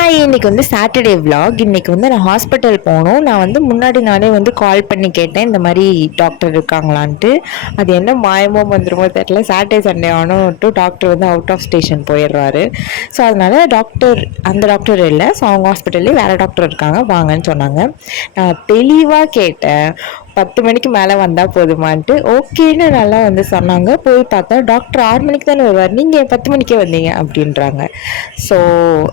Hi, இன்னைக்கு வந்து Saturday vlog. இன்னைக்கு வந்து நான் ஹாஸ்பிட்டல் போகணும். நான் வந்து முன்னாடி நாளே வந்து கால் பண்ணி கேட்டேன், இந்த மாதிரி டாக்டர் இருக்காங்களான்ட்டு. அது என்ன மாயமோ வந்துருமோ தெரியல, சாட்டர்டே சண்டே ஆனும் டாக்டர் வந்து அவுட் ஆஃப் ஸ்டேஷன் போயிடுறாரு. ஸோ அதனால அந்த டாக்டர் இல்லை, ஸோ அவங்க ஹாஸ்பிட்டல்லே வேறு டாக்டர் இருக்காங்க, வாங்கன்னு சொன்னாங்க. நான் தெளிவாக கேட்டேன், 10 மணிக்கு மேலே வந்தால் போதுமான்ட்டு. ஓகேன்னு நல்லா வந்து சொன்னாங்க. போய் பார்த்தா டாக்டர் 6 மணிக்கு தானே வருவார், நீங்கள் 10 மணிக்கே வந்தீங்க அப்படின்றாங்க. ஸோ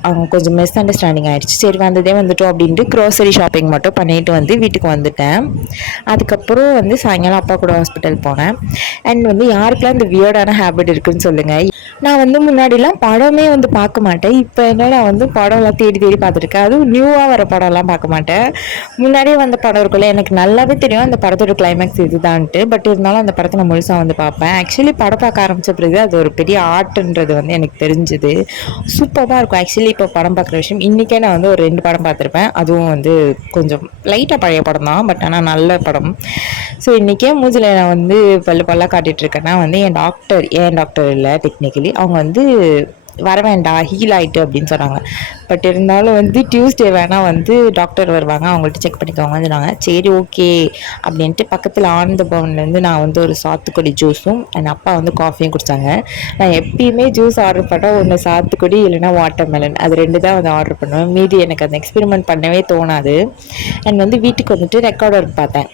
அவங்க கொஞ்சம் மிஸ் அண்டர்ஸ்டாண்டிங் ஆகிடுச்சு. சரி வந்ததே வந்துட்டோம் அப்படின்ட்டு க்ரோசரி ஷாப்பிங் மட்டும் பண்ணிட்டு வந்து வீட்டுக்கு வந்துட்டேன். அதுக்கப்புறம் வந்து சாயங்காலம் அப்பா கூட ஹாஸ்பிட்டல் போனேன். அண்ட் வந்து யாருக்கெல்லாம் இந்த வியர்டான ஹேபிட் இருக்குன்னு சொல்லுங்கள். நான் வந்து முன்னாடிலாம் படமே வந்து பார்க்க மாட்டேன். இப்போ என்ன நான் வந்து படம்லாம் தேடி தேடி பார்த்துருக்கேன். அதுவும் நியூவாக வர படம்லாம் பார்க்க மாட்டேன். முன்னாடியே வந்த படம் இருக்குல்ல, எனக்கு நல்லாவே தெரியும் அந்த படத்தோட கிளைமேக்ஸ் இதுதான்ட்டு. பட் இருந்தாலும் அந்த படத்தை நான் முழுசாக வந்து பார்ப்பேன். ஆக்சுவலி படம் பார்க்க ஆரம்பித்த பிறகு அது ஒரு பெரிய ஆர்ட்ன்றது வந்து எனக்கு தெரிஞ்சுது. சூப்பராக இருக்கும் ஆக்சுவலி. இப்போ படம் பார்க்குற விஷயம், இன்றைக்கே நான் வந்து ஒரு 2 படம் பார்த்துருப்பேன். அதுவும் வந்து கொஞ்சம் லைட்டாக பழைய படம் தான், பட் ஆனால் நல்ல படம். ஸோ இன்றைக்கே மூஞ்சில் நான் வந்து பல்லாக காட்டிகிட்ருக்கேன்னா வந்து என் டாக்டர் இல்லை, டெக்னிக்கலி அவங்க வந்து வர வேண்டாம், ஹீல் ஆகிட்டு அப்படின்னு சொன்னாங்க. பட் இருந்தாலும் வந்து டியூஸ்டே வேணால் வந்து டாக்டர் வருவாங்க, அவங்கள்ட்ட செக் பண்ணிக்கோங்கன்னு சொன்னாங்க. சரி ஓகே அப்படின்ட்டு பக்கத்தில் ஆனந்த பவன்லேருந்து நான் வந்து ஒரு சாத்துக்குடி ஜூஸும் என் அப்பா வந்து காஃபியும் குடித்தாங்க. நான் எப்பயுமே ஜூஸ் ஆர்டர் பண்ணால் ஒன்று சாத்துக்குடி இல்லைனா வாட்டர்மெலன், அது 2 தான் வந்து ஆர்டர் பண்ணுவேன். மீதி எனக்கு அந்த எக்ஸ்பெரிமெண்ட் பண்ணவே தோணாது. அண்ட் வந்து வீட்டுக்கு வந்துட்டு ரெக்கார்டர் பார்த்தேன்.